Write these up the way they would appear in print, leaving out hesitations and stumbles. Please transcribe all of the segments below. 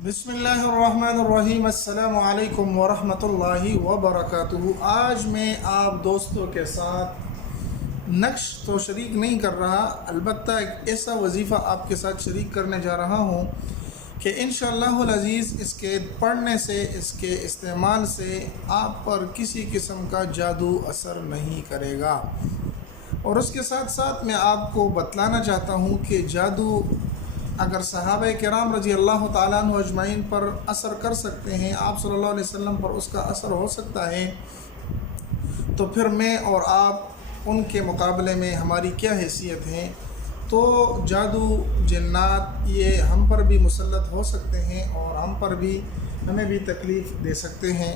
बिस्मिल्लाहिर्रहमानिर्रहीम। अस्सलामु अलैकुम वरहमतुल्लाहि वबरकातुहू। आज मैं आप दोस्तों के साथ नक्श तो शरीक नहीं कर रहा, अलबत्ता एक ऐसा वजीफ़ा आपके साथ शरीक करने जा रहा हूँ कि इंशाअल्लाहुल अज़ीज़ इसके पढ़ने से, इसके इस्तेमाल से आप पर किसी किस्म का जादू असर नहीं करेगा। और उसके साथ साथ मैं आपको बतलाना चाहता हूँ कि जादू अगर सहाबा किराम रज़ी अल्लाह ताला अन्हु अजमाइन पर असर कर सकते हैं, आप सल्लल्लाहु अलैहि वसल्लम पर उसका असर हो सकता है, तो फिर मैं और आप उनके मुकाबले में हमारी क्या हैसियत है। तो जादू जिन्नात ये हम पर भी मुसल्लत हो सकते हैं और हमें भी तकलीफ़ दे सकते हैं।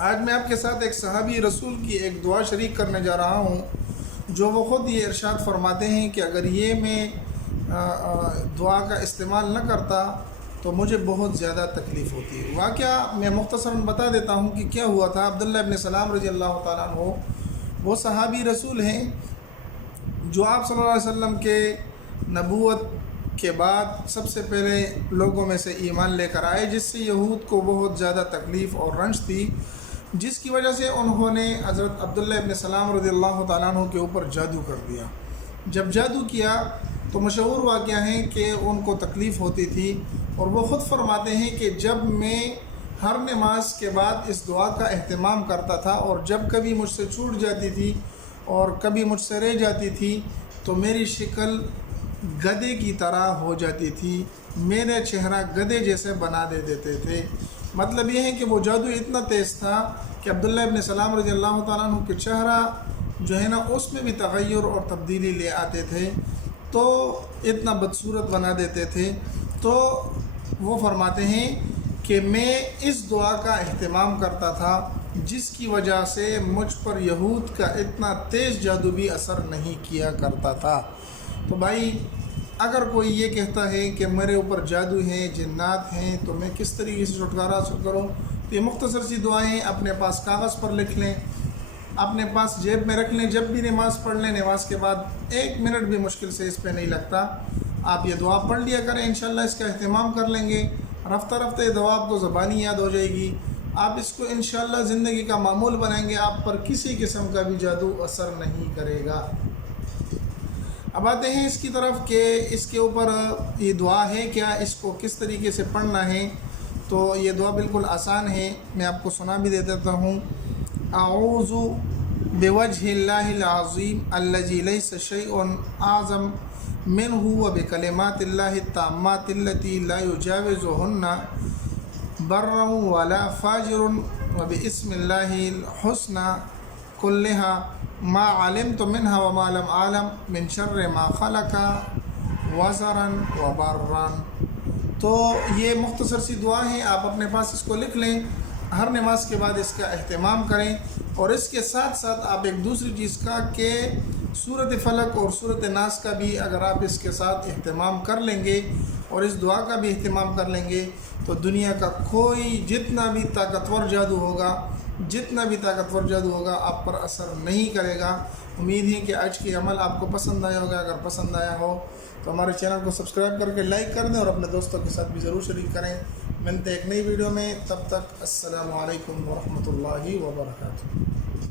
आज मैं आपके साथ एक सहाबी रसूल की एक दुआ शरीक करने जा रहा हूँ, जो वो ख़ुद ये इरशाद फरमाते हैं कि अगर ये मैं दुआ का इस्तेमाल न करता तो मुझे बहुत ज़्यादा तकलीफ़ होती है। वाक़या मैं मुख्तसरन बता देता हूँ कि क्या हुआ था। अब्दुल्लाह इब्न सलाम रज़ी अल्लाह ताला अन्हु वो सहाबी रसूल हैं जो आप सल्लल्लाहु अलैहि वसल्लम के नबूवत के बाद सबसे पहले लोगों में से ईमान लेकर आए, जिससे यहूद को बहुत ज़्यादा तकलीफ़ और रंज थी, जिसकी वजह से उन्होंने हज़रत अब्दुल्लाह इब्न सलाम रज़ी अल्लाह ताला अन्हु के ऊपर जादू कर दिया। जब जादू किया तो मशहूर वाक़या है कि उनको तकलीफ़ होती थी, और वो ख़ुद फरमाते हैं कि जब मैं हर नमाज के बाद इस दुआ का अहतमाम करता था और जब कभी मुझसे छूट जाती थी और कभी मुझसे रह जाती थी तो मेरी शक्ल गधे की तरह हो जाती थी, मेरा चेहरा गधे जैसे बना देते थे। मतलब ये है कि वो जादू इतना तेज़ था कि अब्दुल्लाह इब्न सलाम रज़ी अल्लाह ताला अन्हु के चेहरा जो है ना उसमें भी तग़य्युर और तब्दीली ले आते थे, तो इतना बदसूरत बना देते थे। तो वो फरमाते हैं कि मैं इस दुआ का अहतमाम करता था, जिसकी वजह से मुझ पर यहूद का इतना तेज़ जादू भी असर नहीं किया करता था। तो भाई, अगर कोई ये कहता है कि मेरे ऊपर जादू है, जिन्नात हैं, तो मैं किस तरीके से छुटकारा हासिल करूँ, तो ये मुख्तसर सी दुआएँ अपने पास कागज़ पर लिख लें, अपने पास जेब में रख लें। जब भी नमाज़ पढ़ लें, नमाज़ के बाद 1 मिनट भी मुश्किल से इस पे नहीं लगता, आप ये दुआ पढ़ लिया करें। इंशाअल्लाह इसका अहतमाम कर लेंगे, रफ्ता रफ्ता ये दुआ आपको ज़बानी याद हो जाएगी। आप इसको इंशाअल्लाह ज़िंदगी का मामूल बनाएंगे, आप पर किसी किस्म का भी जादू असर नहीं करेगा। अब आते हैं इसकी तरफ कि इसके ऊपर ये दुआ है क्या, इसको किस तरीके से पढ़ना है। तो ये दुआ बिल्कुल आसान है, मैं आपको सुना भी दे देता हूँ। अऊज़ु बिवज्हिल्लाहिल अज़ीम अल्लज़ी लैसा शैउन अअज़म मिन्हु व बिकलिमातिल्लाहि ताम्मातिल्लती ला युजाविज़ुहुन्ना बर्रun वला फ़ाजिरुन व बिइस्मिल्लाहिल हुस्ना कुल्लिहा मा अलिमतु मिन्हा व मा लम अअलम मिन शर्रि मा ख़लक़ा वज़रन व बर्रन। तो ये मुख्तसर सी दुआ है, आप अपने पास इसको लिख लें, हर नमाज के बाद इसका अहतमाम करें। और इसके साथ साथ आप एक दूसरी चीज़ का कि सूरत फ़लक और सूरत नास का भी अगर आप इसके साथ अहतमाम कर लेंगे और इस दुआ का भी अहतमाम कर लेंगे, तो दुनिया का कोई जितना भी ताकतवर जादू होगा आप पर असर नहीं करेगा। उम्मीद है कि आज की अमल आपको पसंद आया होगा। अगर पसंद आया हो तो हमारे चैनल को सब्सक्राइब करके लाइक कर दें और अपने दोस्तों के साथ भी ज़रूर शरीक करें। मिलते हैं एक नई वीडियो में, तब तक अस्सलामु अलैकुम वरहमतुल्लाहि वबरकातुहू।